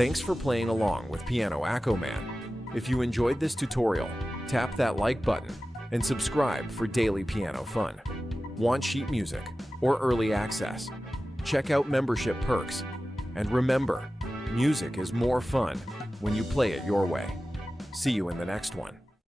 Thanks for playing along with Piano AccoMan. If you enjoyed this tutorial, tap that like button and subscribe for daily piano fun. Want sheet music or early access? Check out membership perks. And remember, music is more fun when you play it your way. See you in the next one.